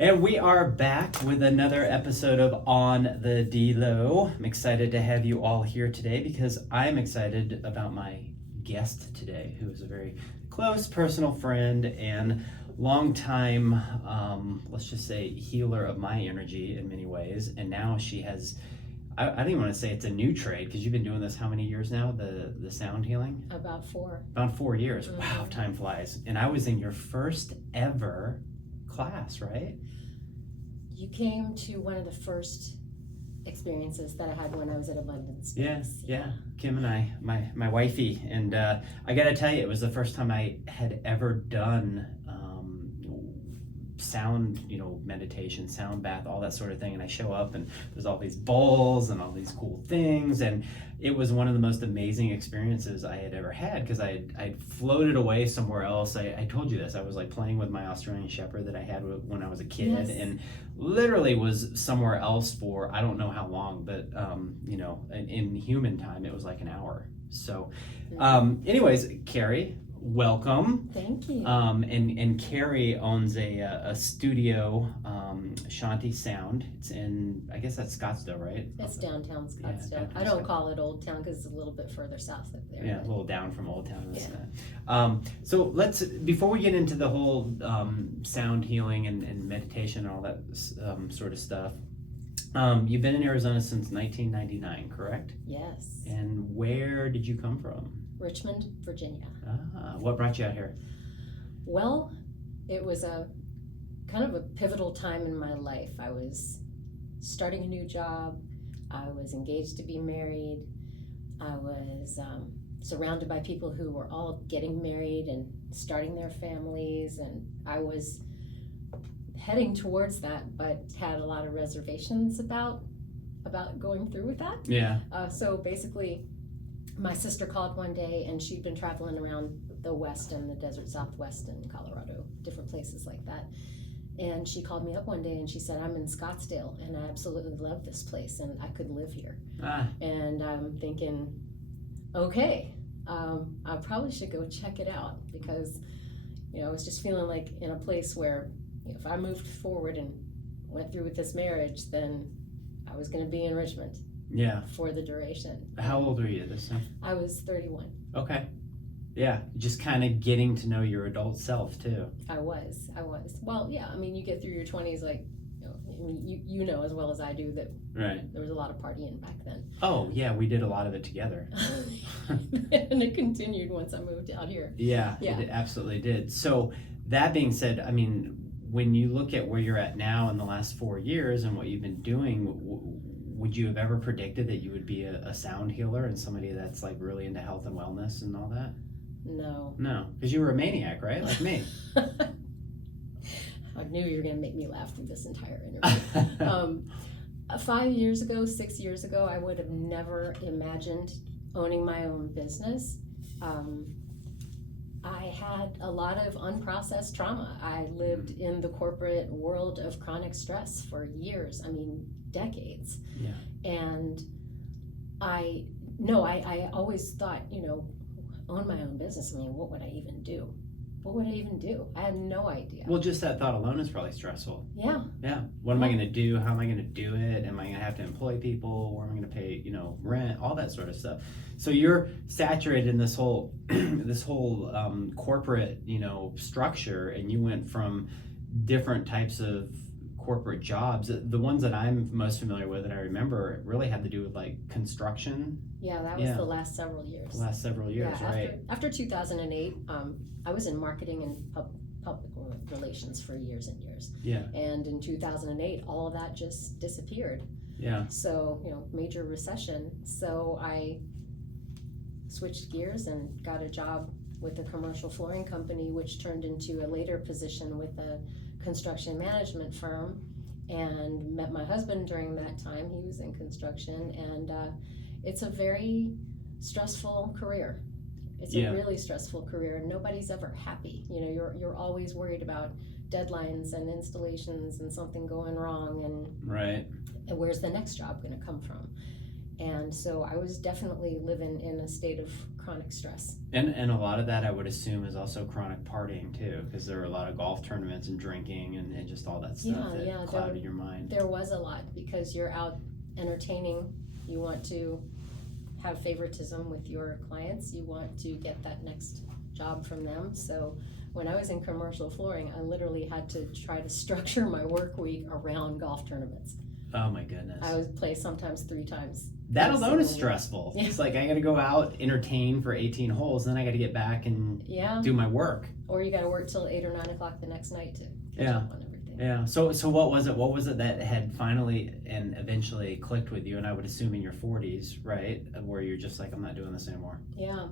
And we are back with another episode of On the DELO. I'm excited to have you all here today because I'm excited about my guest today, who is a very close personal friend and longtime, let's just say, healer of my energy in many ways. And now she has, I don't even want to say it's a new trade, because you've been doing this how many years now, the sound healing? About 4. About 4 years. Mm-hmm. Wow, time flies. And I was in your first ever class, right? You came to one of the first experiences that I had when I was at Abundance Space. Yeah. Kim and I, my wifey, and I gotta tell you, it was the first time I had ever done sound, meditation, sound bath, all that sort of thing. And I show up and there's all these bowls and all these cool things, and it was one of the most amazing experiences I had ever had, because I'd floated away somewhere else. I told you this. I was like playing with my Australian Shepherd that I had when I was a kid. Yes. And literally was somewhere else for I don't know how long, but in human time it was like an hour. So anyways, Cary, welcome. Thank you. And Cary owns a studio, Shanti Sound. It's in, I guess that's Scottsdale, right? It's downtown Scottsdale. downtown I don't call it Old Town because it's a little bit further south of there. Yeah, a little down from Old Town. Yeah. So let's, before we get into the whole sound healing and meditation and all that sort of stuff, you've been in Arizona since 1999, correct? Yes. And where did you come from? Richmond, Virginia. What brought you out here? Well, it was a kind of a pivotal time in my life. I was starting a new job. I was engaged to be married. I was surrounded by people who were all getting married and starting their families, and I was heading towards that, but had a lot of reservations about going through with that. Yeah. So basically, my sister called one day, and she'd been traveling around the West and the desert Southwest in Colorado, different places like that. And she called me up one day and she said, I'm in Scottsdale and I absolutely love this place and I could live here. And I'm thinking, okay, I probably should go check it out, because I was just feeling like in a place where if I moved forward and went through with this marriage, then I was going to be in Richmond. Yeah. For the duration. How old were you this time? I was 31. Okay. Yeah, just kind of getting to know your adult self too. I was. Well, yeah, I mean, you get through your 20s, like, you know as well as I do that right. There was a lot of partying back then. Oh, yeah, we did a lot of it together. And it continued once I moved out here. Yeah, it absolutely did. So that being said, I mean, when you look at where you're at now in the last 4 years and what you've been doing, would you have ever predicted that you would be a sound healer and somebody that's like really into health and wellness and all that? No, because you were a maniac, right? Like me. I knew you were going to make me laugh through this entire interview. 5 years ago, 6 years ago, I would have never imagined owning my own business. I had a lot of unprocessed trauma. I lived in the corporate world of chronic stress for years, decades. Yeah. And I always thought, own my own business. What would I even do? I had no idea. Well, just that thought alone is probably stressful. Yeah. Yeah. What am I going to do? How am I going to do it? Am I going to have to employ people? Where am I going to pay, rent? All that sort of stuff. So you're saturated in this whole, corporate, structure, and you went from different types of corporate jobs. The ones that I'm most familiar with and I remember really had to do with like construction. Yeah, that was the last several years. Right. After 2008, I was in marketing and public relations for years and years. Yeah. And in 2008, all of that just disappeared. Yeah. So, major recession. So I switched gears and got a job with a commercial flooring company, which turned into a later position with a construction management firm, and met my husband during that time. He was in construction, and it's a very stressful career. It's a really stressful career. Nobody's ever happy. You're always worried about deadlines and installations and something going wrong, and right. And where's the next job going to come from? And so I was definitely living in a state of chronic stress. And a lot of that, I would assume, is also chronic partying too, because there are a lot of golf tournaments and drinking and just all that stuff that clouded your mind. There was a lot, because you're out entertaining. You want to have favoritism with your clients. You want to get that next job from them. So when I was in commercial flooring, I literally had to try to structure my work week around golf tournaments. Oh my goodness. I would play sometimes 3 times. That alone is stressful. Yeah. It's like I got to go out, entertain for 18 holes, then I got to get back and do my work. Or you got to work till 8 or 9 o'clock the next night to catch up on everything. Yeah. So what was it? What was it that had finally and eventually clicked with you? And I would assume in your 40s, right, where you're just like, I'm not doing this anymore. Yeah.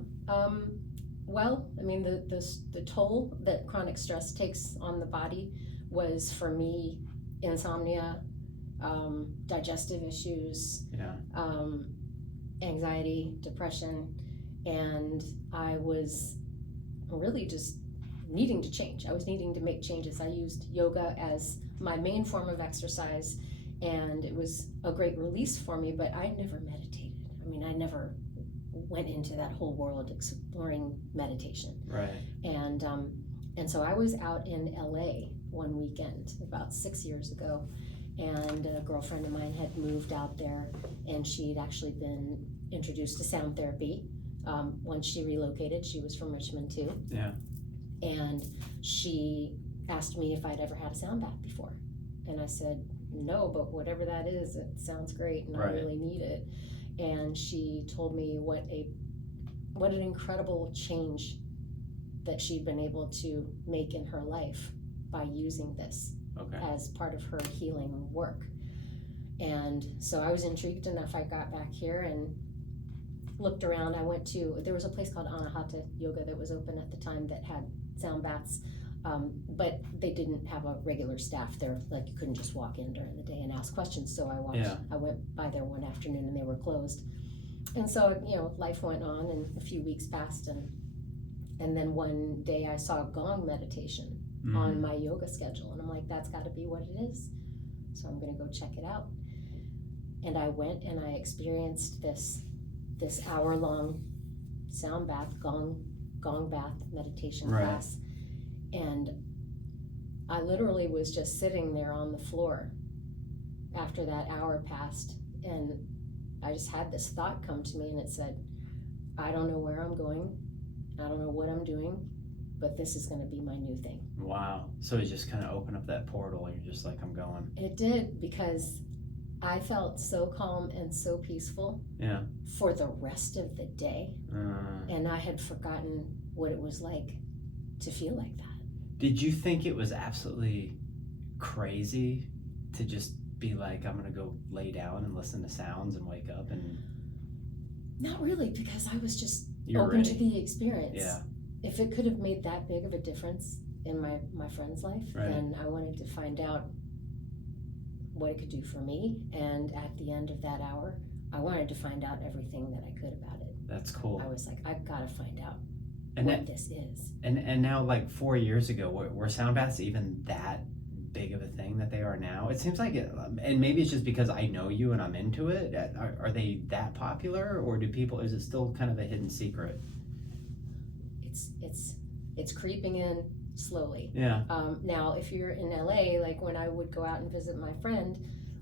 Well, I mean, the toll that chronic stress takes on the body was, for me, insomnia, digestive issues, anxiety, depression, and I was really just needing to change. I was needing to make changes. I used yoga as my main form of exercise, and it was a great release for me, but I never meditated. I mean, I never went into that whole world exploring meditation. Right. And so I was out in LA one weekend about 6 years ago, and a girlfriend of mine had moved out there, and she'd actually been introduced to sound therapy. Once she relocated, she was from Richmond too. Yeah. And she asked me if I'd ever had a sound bath before. And I said, no, but whatever that is, it sounds great, and I really need it. And she told me what an incredible change that she'd been able to make in her life by using this as part of her healing work. And so I was intrigued enough. I got back here and looked around. There was a place called Anahata Yoga that was open at the time that had sound baths, but they didn't have a regular staff there. Like, you couldn't just walk in during the day and ask questions. So I went by there one afternoon and they were closed. And so, life went on, and a few weeks passed, and then one day I saw gong meditation on my yoga schedule, and I'm like, that's got to be what it is. So I'm going to go check it out. And I went and I experienced this hour-long sound bath, gong bath meditation class. And I literally was just sitting there on the floor after that hour passed, and I just had this thought come to me, and it said, I don't know where I'm going, I don't know what I'm doing, but this is going to be my new thing. Wow. So it just kind of opened up that portal, and you're just like, I'm going. It did, because I felt so calm and so peaceful for the rest of the day. And I had forgotten what it was like to feel like that. Did you think it was absolutely crazy to just be like, I'm going to go lay down and listen to sounds and wake up? And not really, because I was just open to the experience. Yeah. If it could have made that big of a difference in my friend's life, then I wanted to find out what it could do for me. And at the end of that hour, I wanted to find out everything that I could about it. That's cool. I was like, I've got to find out what this is. And now, like 4 years ago, were sound baths even that big of a thing that they are now? It seems like it, and maybe it's just because I know you and I'm into it. Are they that popular, or is it still kind of a hidden secret? It's creeping in slowly. Yeah. Now, if you're in LA, like when I would go out and visit my friend,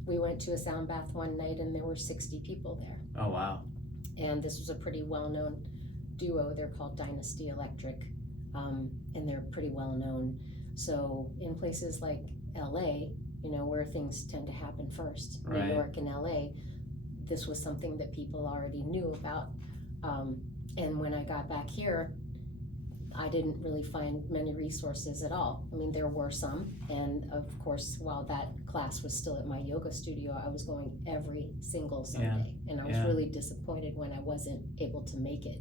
we went to a sound bath one night and there were 60 people there. Oh, wow. And this was a pretty well-known duo. They're called Dynasty Electric, and they're pretty well-known. So in places like LA, where things tend to happen first, New York and LA, this was something that people already knew about. And when I got back here, I didn't really find many resources at all. I mean, there were some, and of course, while that class was still at my yoga studio, I was going every single Sunday, and I was really disappointed when I wasn't able to make it,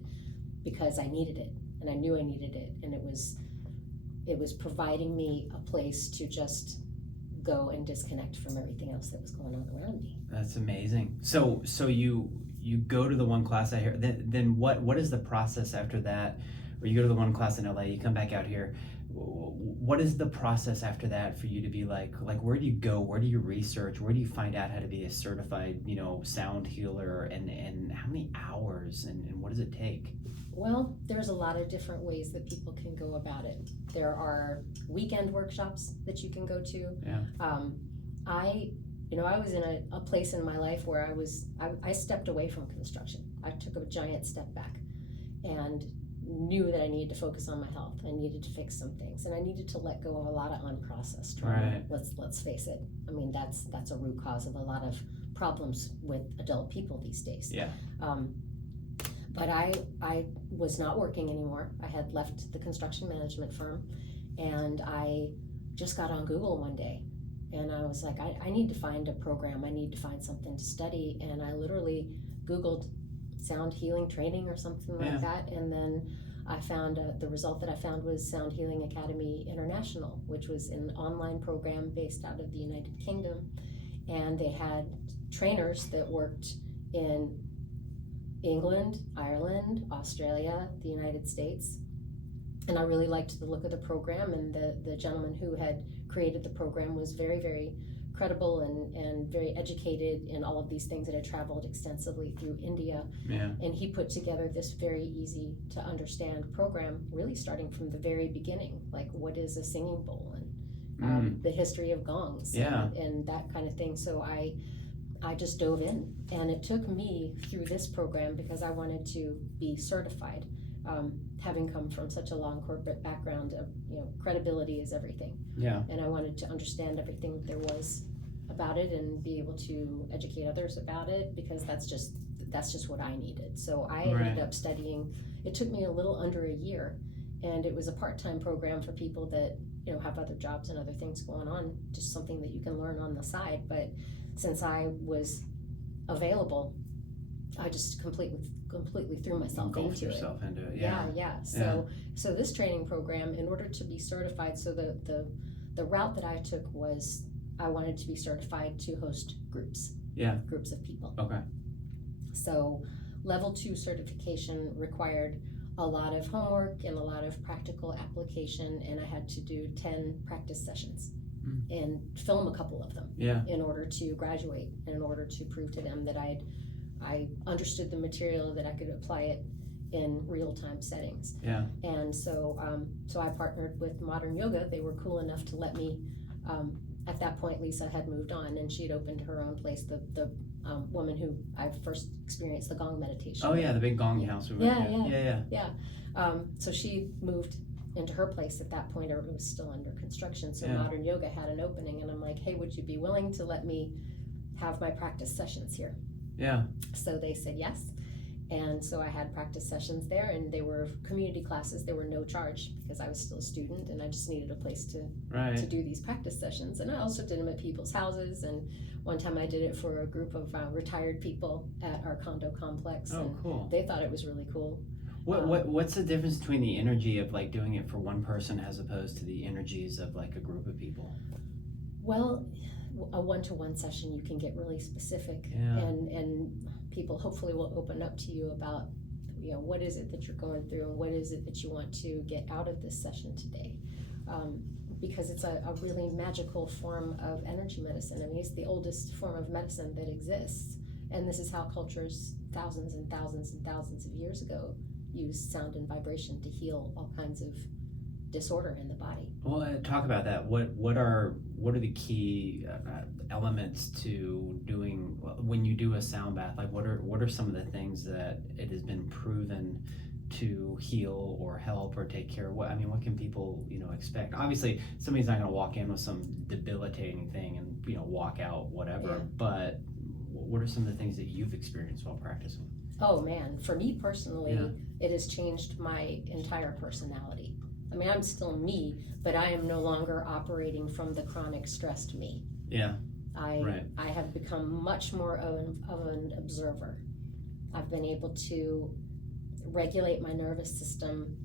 because I needed it, and I knew I needed it, and it was providing me a place to just go and disconnect from everything else that was going on around me. That's amazing. So you go to the one class I hear. Then what is the process after that? Or you go to the one class in LA, you come back out here. what is the process after that for you to be like where do you go, where do you research, where do you find out how to be a certified, sound healer, and how many hours and what does it take? Well, there's a lot of different ways that people can go about it. There are weekend workshops that you can go to. I was in a place in my life where I stepped away from construction. I took a giant step back and knew that I needed to focus on my health. I needed to fix some things, and I needed to let go of a lot of unprocessed trauma. Right. Let's face it. I mean, that's a root cause of a lot of problems with adult people these days. Yeah. But I was not working anymore. I had left the construction management firm, and I just got on Google one day, and I was like, I need to find a program. I need to find something to study, and I literally Googled sound healing training or something like that, and then I found the result that I found was Sound Healing Academy International, which was an online program based out of the United Kingdom, and they had trainers that worked in England, Ireland, Australia, the United States, and I really liked the look of the program, and the gentleman who had created the program was very, very credible and very educated in all of these things that had traveled extensively through India. Yeah. And he put together this very easy to understand program, really starting from the very beginning, like what is a singing bowl and the history of gongs and that kind of thing. So I just dove in, and it took me through this program because I wanted to be certified. Having come from such a long corporate background of, credibility is everything. Yeah. And I wanted to understand everything that there was about it and be able to educate others about it, because that's just what I needed. So I ended up studying. It took me a little under a year, and it was a part-time program for people that, have other jobs and other things going on, just something that you can learn on the side. But since I was available, I just completely threw myself into it. Yeah. So this training program, in order to be certified, so the route that I took was I wanted to be certified to host groups. Yeah. Groups of people. Okay. So level 2 certification required a lot of homework and a lot of practical application, and I had to do 10 practice sessions and film a couple of them in order to graduate, and in order to prove to them that I understood the material, that I could apply it in real-time settings. Yeah. And so I partnered with Modern Yoga. They were cool enough to let me, at that point Lisa had moved on, and she had opened her own place, the woman who I first experienced the gong meditation. Oh yeah, the big gong house. Yeah. So she moved into her place at that point, or it was still under construction. So Modern Yoga had an opening, and I'm like, hey, would you be willing to let me have my practice sessions here? Yeah. So they said yes. And so I had practice sessions there, and they were community classes. They were no charge because I was still a student, and I just needed a place to do these practice sessions. And I also did them at people's houses, and one time I did it for a group of retired people at our condo complex. Oh, cool. They thought it was really cool. What's the difference between the energy of like doing it for one person as opposed to the energies of like a group of people? Well, a one-to-one session, you can get really specific, and people hopefully will open up to you about, what is it that you're going through, and what is it that you want to get out of this session today, because it's a really magical form of energy medicine. I mean, it's the oldest form of medicine that exists, and this is how cultures thousands and thousands and thousands of years ago used sound and vibration to heal all kinds of disorder in the body. Well, talk about that. What are the key elements to doing when you do a sound bath? Like, what are some of the things that it has been proven to heal or help or take care of? What can people expect? Obviously, somebody's not going to walk in with some debilitating thing and walk out whatever. Yeah. But what are some of the things that you've experienced while practicing? Oh man, for me personally, it has changed my entire personality. I mean, I'm still me, but I am no longer operating from the chronic stressed me. Yeah. I have become much more of an observer. I've been able to regulate my nervous system,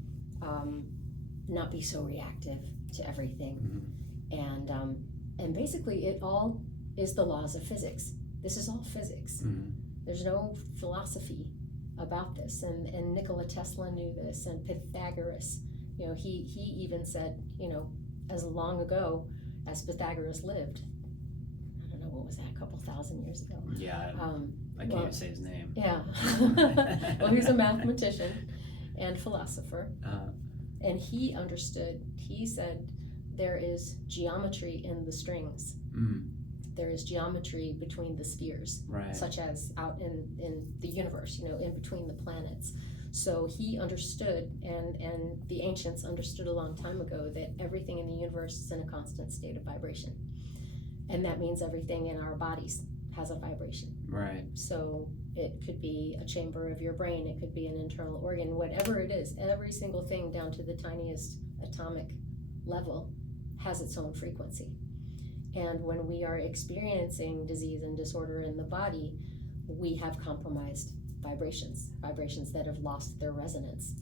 not be so reactive to everything. Mm-hmm. And basically it all is the laws of physics. This is all physics. Mm-hmm. There's no philosophy about this. And Nikola Tesla knew this, and Pythagoras he even said, as long ago as Pythagoras lived, I don't know, what was that, a couple thousand years ago? Yeah, I can't even say his name. Yeah. Well, he's a mathematician and philosopher. And he understood, he said, there is geometry in the strings. There is geometry between the spheres, right, such as out in the universe, in between the planets. So he understood, and the ancients understood a long time ago, that everything in the universe is in a constant state of vibration. And that means everything in our bodies has a vibration. right. So it could be a chamber of your brain, it could be an internal organ, whatever it is, every single thing down to the tiniest atomic level has its own frequency. And when we are experiencing disease and disorder in the body, we have compromised vibrations that have lost their resonance,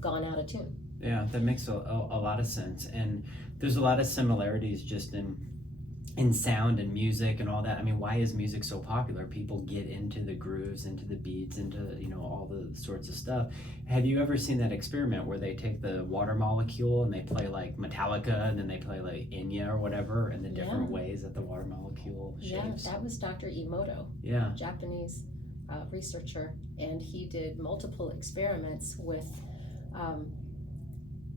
gone out of tune. Yeah, that makes a lot of sense. And there's a lot of similarities just in sound and music and all that. I mean, why is music so popular? People get into the grooves, into the beats, into all the sorts of stuff. Have you ever seen that experiment where they take the water molecule and they play like Metallica, and then they play like Enya or whatever, and the different ways that the water molecule shapes? Yeah, that was Dr. Emoto, Japanese researcher, and he did multiple experiments with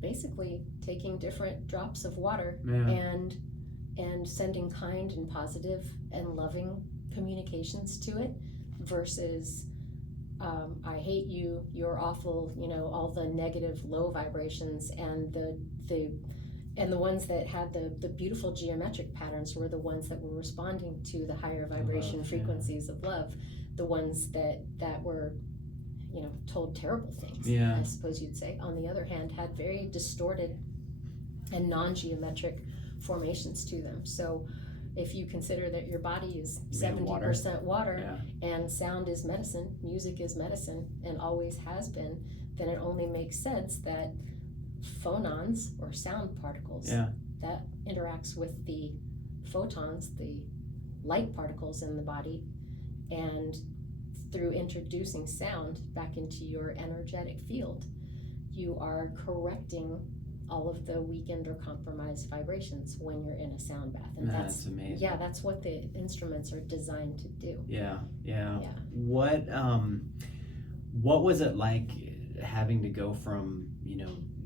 basically taking different drops of water and sending kind and positive and loving communications to it versus I hate you, you're awful, all the negative low vibrations, and the ones that had the beautiful geometric patterns were the ones that were responding to the higher vibration frequencies of love. The ones that were told terrible things, I suppose you'd say, on the other hand, had very distorted and non-geometric formations to them. So if you consider that your body is 70% water and sound is medicine, music is medicine, and always has been, then it only makes sense that phonons, or sound particles, that interacts with the photons, the light particles in the body, and through introducing sound back into your energetic field, you are correcting all of the weakened or compromised vibrations when you're in a sound bath. And that's amazing. Yeah, that's what the instruments are designed to do. Yeah. What was it like having to go from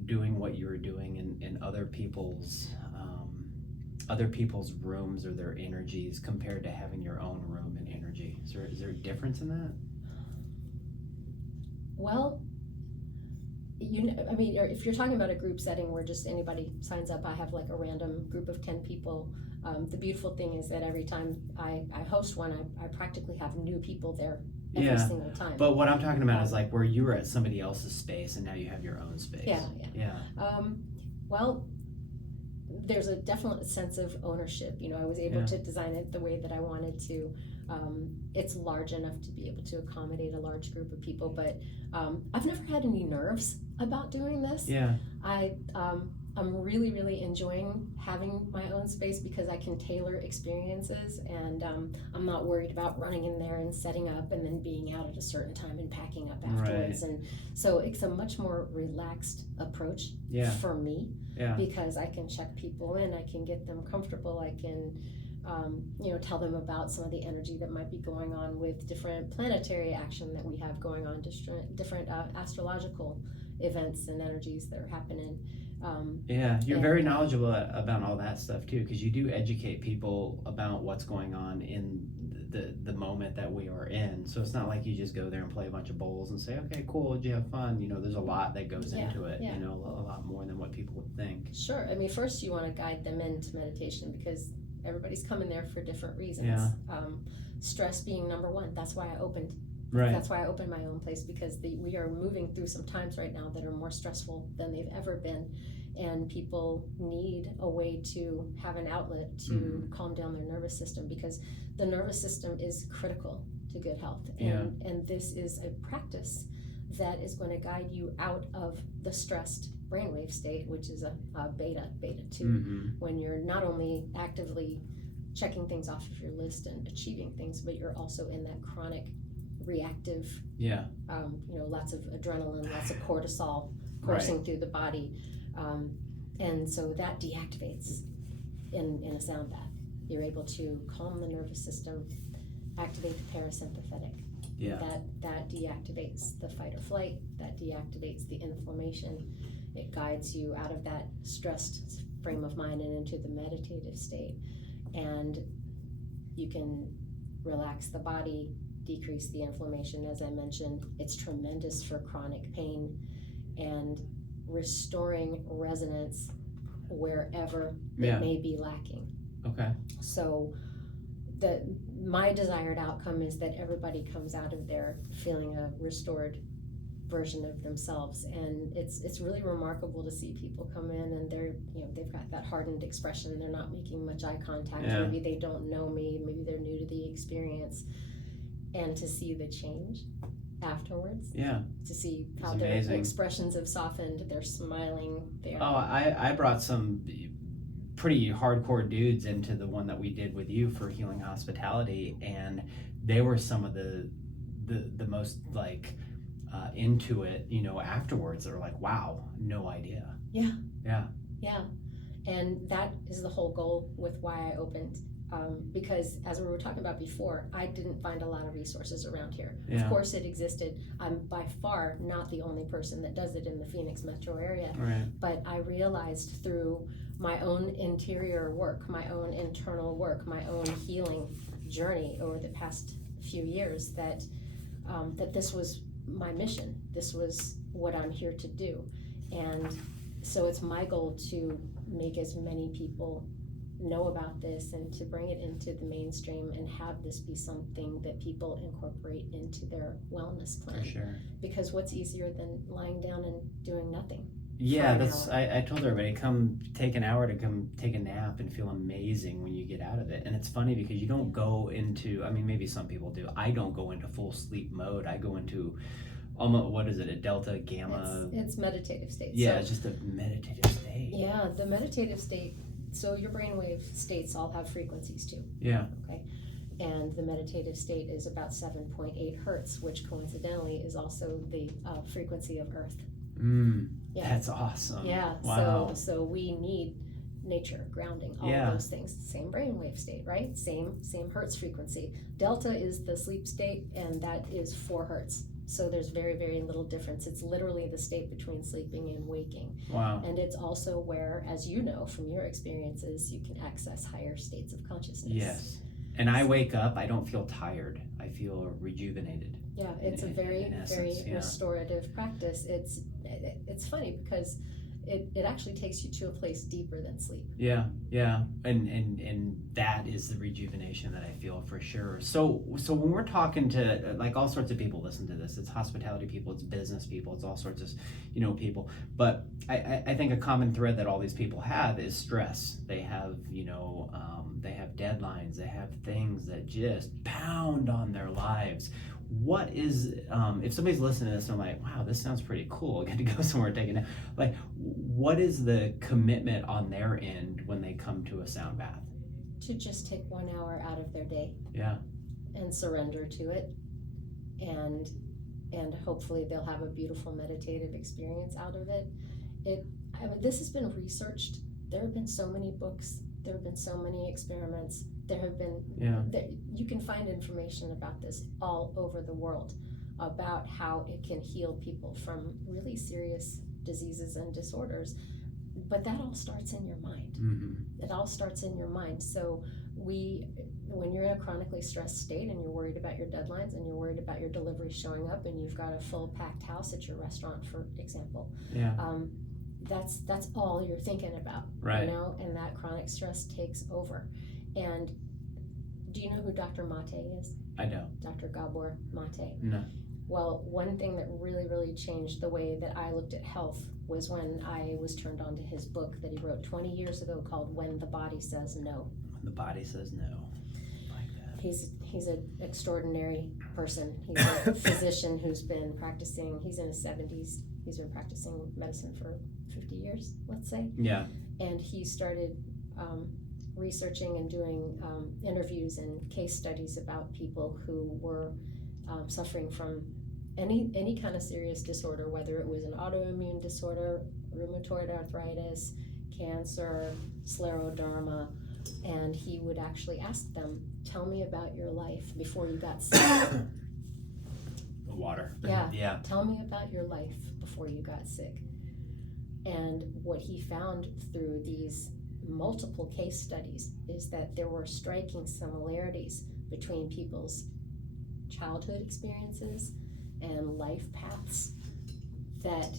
doing what you were doing in other people's rooms or their energies compared to having your own room and energy? Is there a difference in that? Well, if you're talking about a group setting where just anybody signs up, I have like a random group of 10 people. The beautiful thing is that every time I host one, I practically have new people there every single time. But what I'm talking about is like where you were at somebody else's space and now you have your own space. Yeah. Well, there's a definite sense of ownership. I was able to design it the way that I wanted to. It's large enough to be able to accommodate a large group of people, but I've never had any nerves about doing this. I'm really, really enjoying having my own space because I can tailor experiences, and I'm not worried about running in there and setting up and then being out at a certain time and packing up afterwards. And so it's a much more relaxed approach for me because I can check people in, I can get them comfortable, I can tell them about some of the energy that might be going on with different planetary action that we have going on, different astrological events and energies that are happening. You're very knowledgeable about all that stuff too, because you do educate people about what's going on in the moment that we are in. So it's not like you just go there and play a bunch of bowls and say, okay, cool, did you have fun? There's a lot that goes into it, a lot more than what people would think. Sure. First you want to guide them into meditation because everybody's coming there for different reasons. Stress being number one. That's why I opened. Right. That's why I opened my own place, because we are moving through some times right now that are more stressful than they've ever been, and people need a way to have an outlet to calm down their nervous system, because the nervous system is critical to good health, and this is a practice that is going to guide you out of the stressed brainwave state, which is a beta 2, when you're not only actively checking things off of your list and achieving things, but you're also in that chronic reactive, lots of adrenaline, lots of cortisol coursing through the body. And so that deactivates in a sound bath. You're able to calm the nervous system, activate the parasympathetic. Yeah. That deactivates the fight or flight, that deactivates the inflammation. It guides you out of that stressed frame of mind and into the meditative state. And you can relax the body, decrease the inflammation, as I mentioned. It's tremendous for chronic pain and restoring resonance wherever it may be lacking. Okay. So my desired outcome is that everybody comes out of there feeling a restored version of themselves, and it's really remarkable to see people come in and they've got that hardened expression. They're not making much eye contact. Yeah. Maybe they don't know me. Maybe they're new to the experience, and to see the change afterwards. Yeah. To see how their expressions have softened. They're smiling. I brought some pretty hardcore dudes into the one that we did with you for Healing Hospitality, and they were some of the most like into it, afterwards. They're like, wow, no idea. Yeah. And that is the whole goal with why I opened, because as we were talking about before, I didn't find a lot of resources around here. Yeah. Of course it existed. I'm by far not the only person that does it in the Phoenix metro area. Right. But I realized through my own interior work, my own internal work, my own healing journey over the past few years that this was my mission. This was what I'm here to do. And so it's my goal to make as many people know about this and to bring it into the mainstream and have this be something that people incorporate into their wellness plan. For sure. Because what's easier than lying down and doing nothing? Yeah, I told everybody, come take an hour to come take a nap and feel amazing when you get out of it. And it's funny because you don't go into, maybe some people do. I don't go into full sleep mode. I go into almost, what is it, a delta, gamma? It's meditative state. Yeah, so, it's just a meditative state. Yeah, the meditative state. So your brainwave states all have frequencies too. Yeah. Okay. And the meditative state is about 7.8 hertz, which coincidentally is also the frequency of Earth. Yeah. That's awesome. Yeah. Wow. So we need nature, grounding, all of those things. Same brainwave state, right? Same hertz frequency. Delta is the sleep state, and that is 4 hertz. So there's very, very little difference. It's literally the state between sleeping and waking. Wow. And it's also where, as you know from your experiences, you can access higher states of consciousness. Yes. And I wake up, I don't feel tired. I feel rejuvenated. Yeah, it's a very restorative practice. It's funny because it actually takes you to a place deeper than sleep. Yeah, and that is the rejuvenation that I feel for sure. So when we're talking to like all sorts of people listen to this, it's hospitality people, it's business people, it's all sorts of people. But I think a common thread that all these people have is stress. They have they have deadlines, they have things that just pound on their lives. What is if somebody's listening to this and I'm like, wow, this sounds pretty cool, I get to go somewhere taking it, like what is the commitment on their end when they come to a sound bath? To just take 1 hour out of their day. Yeah. And surrender to it, and hopefully they'll have a beautiful meditative experience out of it. This has been researched. There have been so many books, there have been so many experiments, there have been you can find information about this all over the world about how it can heal people from really serious diseases and disorders. But that all starts in your mind. Mm-hmm. It all starts in your mind. So when you're in a chronically stressed state and you're worried about your deadlines and you're worried about your delivery showing up and you've got a full packed house at your restaurant, for example, that's all you're thinking about, right? And that chronic stress takes over. And do you know who Dr. Mate is? I don't. Dr. Gabor Mate. No. Well, one thing that really, really changed the way that I looked at health was when I was turned on to his book that he wrote 20 years ago called When the Body Says No. When the Body Says No. I like that. He's an extraordinary person. He's a physician who's been practicing, he's in his 70s. He's been practicing medicine for 50 years, let's say. Yeah. And he started researching and doing interviews and case studies about people who were suffering from any kind of serious disorder, whether it was an autoimmune disorder, rheumatoid arthritis, cancer, scleroderma, and he would actually ask them, tell me about your life before you got sick. The water. Yeah. Tell me about your life before you got sick. And what he found through these multiple case studies is that there were striking similarities between people's childhood experiences and life paths, that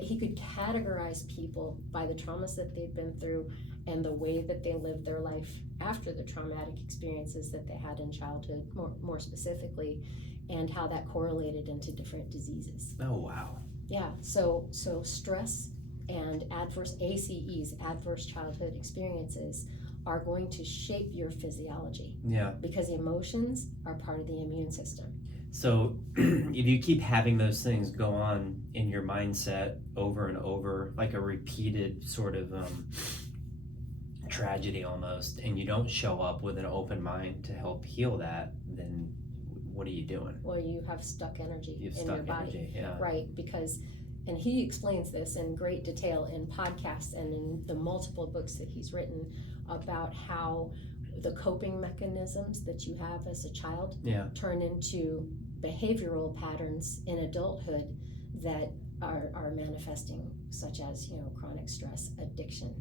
he could categorize people by the traumas that they'd been through and the way that they lived their life after the traumatic experiences that they had in childhood, more specifically, and how that correlated into different diseases. Oh, wow. Yeah, so stress and adverse ACEs, adverse childhood experiences, are going to shape your physiology. Yeah. Because emotions are part of the immune system. So if you keep having those things go on in your mindset over and over, like a repeated sort of tragedy almost, and you don't show up with an open mind to help heal that, then what are you doing? Well, you have stuck energy in your body. Energy, yeah. Right, because, and he explains this in great detail in podcasts and in the multiple books that he's written about how the coping mechanisms that you have as a child turn into behavioral patterns in adulthood that are manifesting, such as, chronic stress, addiction,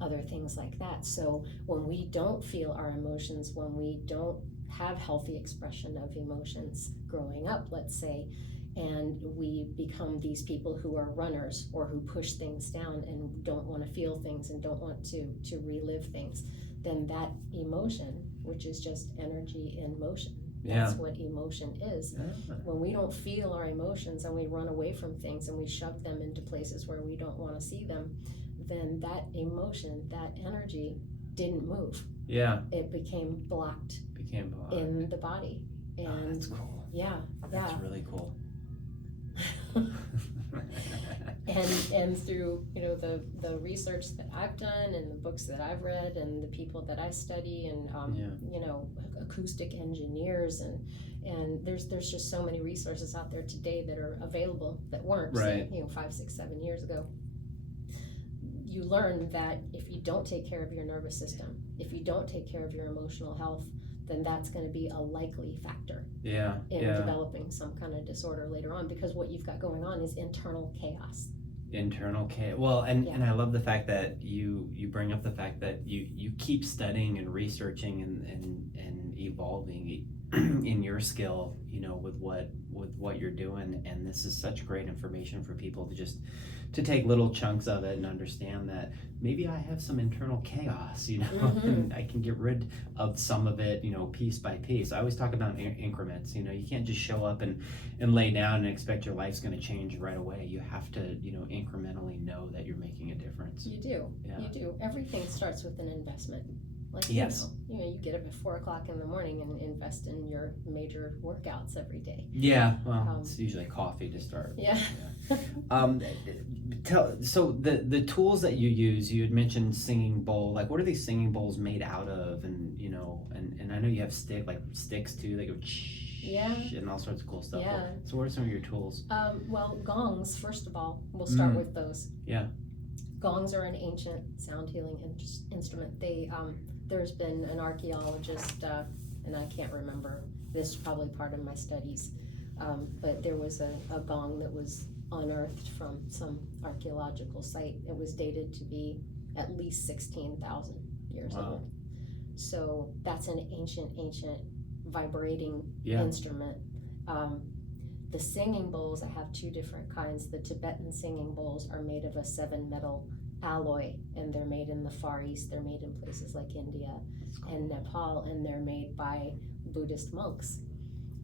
other things like that. So when we don't feel our emotions, when we don't have healthy expression of emotions growing up, let's say, and we become these people who are runners or who push things down and don't want to feel things and don't want to relive things, then that emotion, which is just energy in motion, that's what emotion is. When we don't feel our emotions and we run away from things and we shove them into places where we don't want to see them, then that emotion, that energy didn't move. Yeah. It became blocked in the body. And that's cool. Yeah. That's really cool. and through the research that I've done and the books that I've read and the people that I study and acoustic engineers and there's just so many resources out there today that are available that weren't say, 5, 6, 7 years ago. You learn that if you don't take care of your nervous system, if you don't take care of your emotional health, then that's going to be a likely factor in developing some kind of disorder later on, because what you've got going on is internal chaos. Well, and I love the fact that you bring up the fact that you keep studying and researching and evolving in your skill, with what you're doing, and this is such great information for people to take little chunks of it and understand that maybe I have some internal chaos, and I can get rid of some of it, piece by piece. I always talk about increments. You can't just show up and lay down and expect your life's going to change right away. You have to, incrementally know that you're making a difference. You do. Yeah. You do. Everything starts with an investment. Like, yes. You get up at 4:00 in the morning and invest in your major workouts every day. Yeah. Well, it's usually coffee to start. Yeah. So the tools that you use, you had mentioned singing bowl. Like, what are these singing bowls made out of? And and I know you have sticks too. They go and all sorts of cool stuff. Yeah. So what are some of your tools? Well, gongs. First of all, we'll start with those. Yeah. Gongs are an ancient sound healing instrument. They there's been an archaeologist, and I can't remember. This is probably part of my studies, but there was a gong that was unearthed from some archaeological site. It was dated to be at least 16,000 years old. So that's an ancient vibrating instrument. The singing bowls, I have two different kinds. The Tibetan singing bowls are made of a 7-metal alloy, and they're made in the Far East. They're made in places like India and Nepal, and they're made by Buddhist monks.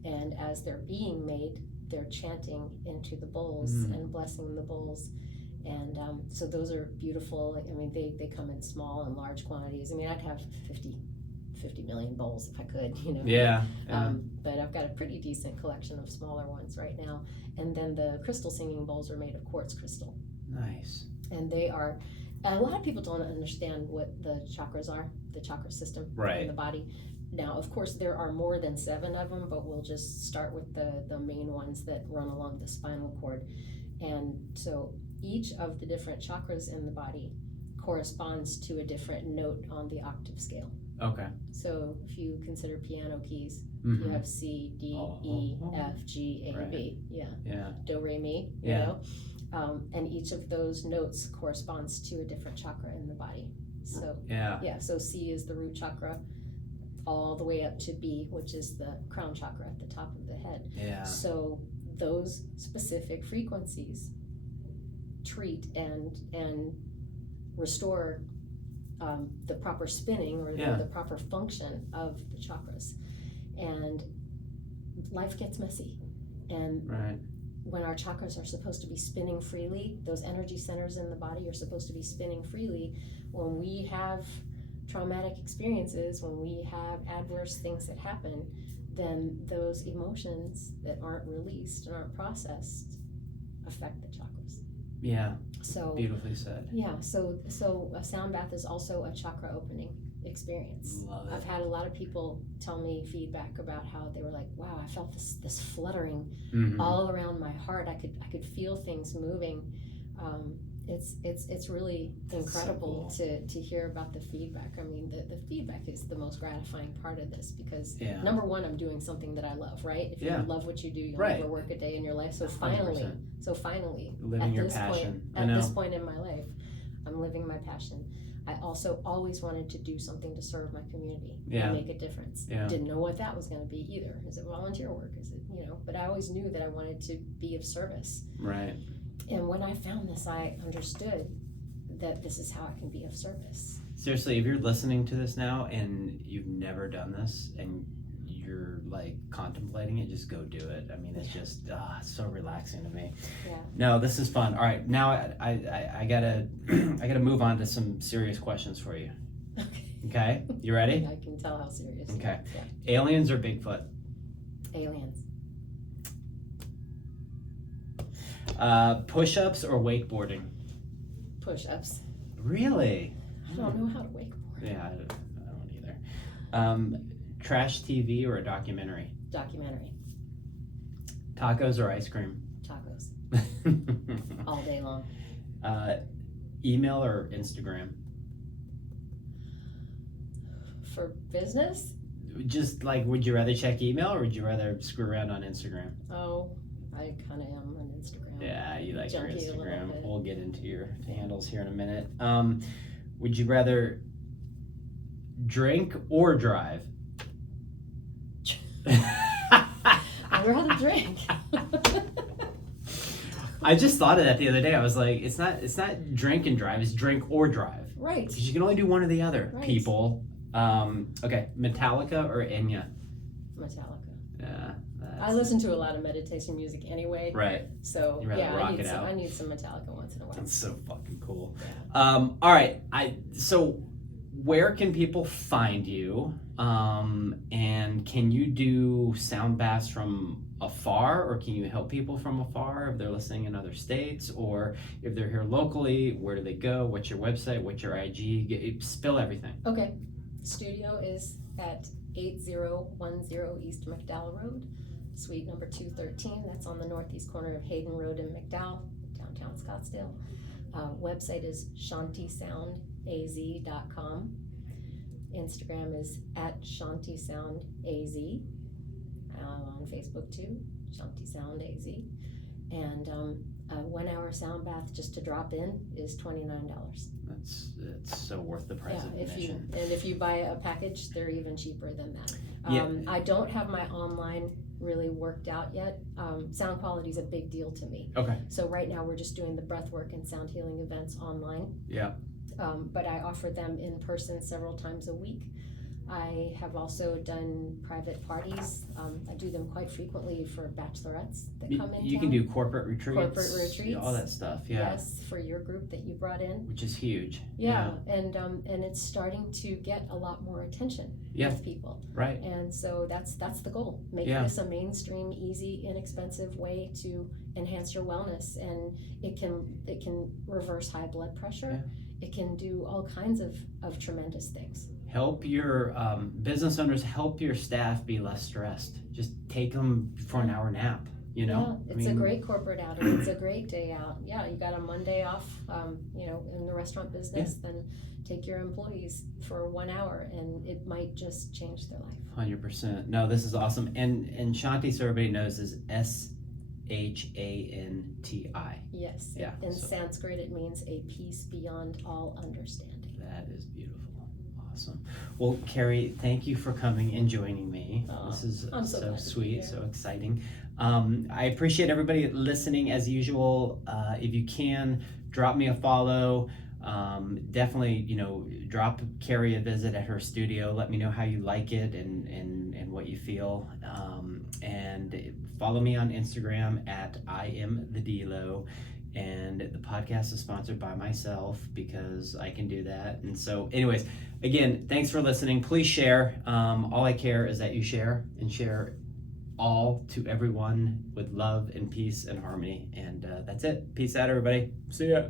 And as they're being made, they're chanting into the bowls and blessing the bowls. And so those are beautiful. I mean, they come in small and large quantities. I mean, I'd have 50 million bowls if I could, Yeah. But I've got a pretty decent collection of smaller ones right now. And then the crystal singing bowls are made of quartz crystal. Nice. And they are, a lot of people don't understand what the chakras are, the chakra system in the body. Now, of course, there are more than 7 of them, but we'll just start with the main ones that run along the spinal cord. And so each of the different chakras in the body corresponds to a different note on the octave scale. Okay. So if you consider piano keys, Mm-hmm. you have C, D, E, F, G, A, Right. B. Yeah. Yeah. Do, re, mi, you know? And each of those notes corresponds to a different chakra in the body. So Yeah. so C is the root chakra, all the way up to B, which is the crown chakra at the top of the head. Yeah. So those specific frequencies treat and restore the proper spinning or the proper function of the chakras. And life gets messy. And Right. when our chakras are supposed to be spinning freely, those energy centers in the body are supposed to be spinning freely. When we have traumatic experiences, when we have adverse things that happen, then those emotions that aren't released and aren't processed affect the chakras. Yeah. So Beautifully said. yeah, so a sound bath is also a chakra opening experience. Love it. I've had a lot of people tell me feedback about how they were like, wow, I felt this fluttering Mm-hmm. all around my heart. I could feel things moving. It's really incredible so cool. to hear about the feedback. I mean, the feedback is the most gratifying part of this because number one, I'm doing something that I love, right? If you love what you do, you'll Right. never work a day in your life. So 100%. finally, Living at your this passion. point, at this point in my life, I'm living my passion. I also always wanted to do something to serve my community and make a difference. Didn't know what that was going to be either. Is it volunteer work? Is it, but I always knew that I wanted to be of service. Right. And when I found this, I understood that this is how I can be of service. Seriously, if you're listening to this now and you've never done this and you're like contemplating it, just go do it. I mean, it's just it's so relaxing to me. Yeah. No, this is fun. All right, now I gotta I gotta move on to some serious questions for you. Okay, you ready? I can tell how serious. Okay. Yeah. Aliens or Bigfoot? Aliens. Push-ups or wakeboarding? Push-ups. Really? I don't know how to wakeboard. Yeah, I don't either. Trash TV or a documentary? Documentary. Tacos or ice cream? Tacos. All day long. Email or Instagram? For business? Just like, would you rather check email or would you rather screw around on Instagram? Oh, I kind of am on Instagram. Yeah, you like your Junkie a little Instagram. bit. We'll get into your handles here in a minute. Would you rather drink or drive? I'd rather drink. I just thought of that the other day. I was like, it's not drink and drive, it's drink or drive. Right. Because you can only do one or the other, Right. people. Okay, Metallica or Enya? Metallica. Yeah. I listen to a lot of meditation music anyway. Right. So You rather yeah, rock it out. I need some Metallica once in a while. That's so fucking cool. Yeah. All right. So where can people find you? And can you do sound baths from afar, or can you help people from afar if they're listening in other states, or if they're here locally, where do they go? What's your website? What's your IG? Spill everything. Okay. Studio is at 8010 East McDowell Road, suite number 213. That's on the northeast corner of Hayden Road in McDowell, downtown Scottsdale. Website is shantisoundaz.com. Instagram is at Shanti Sound AZ. On Facebook too, Shanti Sound AZ. And a 1 hour sound bath just to drop in is $29. It's so worth the price of admission. If you buy a package, they're even cheaper than that. Yeah. I don't have my online really worked out yet. Sound quality is a big deal to me. Okay. So right now we're just doing the breathwork and sound healing events online. Yeah. But I offer them in person several times a week. I have also done private parties. I do them quite frequently for bachelorettes that come in. You can do corporate retreats. All that stuff. Yeah. Yes, for your group that you brought in. Which is huge. Yeah. And it's starting to get a lot more attention with people. Right. And so that's the goal. Make this a mainstream, easy, inexpensive way to enhance your wellness, and it can reverse high blood pressure. It can do all kinds of tremendous things. help your business owners, help your staff be less stressed. Just take them for an hour nap. You know, yeah, it's a great corporate outing. It's a great day out. Yeah, you got a Monday off, in the restaurant business, then take your employees for 1 hour and it might just change their life. 100%. No, this is awesome. And Shanti, so everybody knows, is Shanti. Yes. Yeah. In Sanskrit, it means a peace beyond all understanding. That is beautiful. Awesome. Well, Cary, thank you for coming and joining me. This is so sweet, so exciting. I appreciate everybody listening as usual. If you can, drop me a follow. Definitely, drop Cary a visit at her studio. Let me know how you like it and what you feel. And follow me on Instagram at I am the DELO. And the podcast is sponsored by myself because I can do that. And so, anyways, again, thanks for listening. Please share. All I care is that you share and share all to everyone with love and peace and harmony. And that's it. Peace out, everybody. See ya.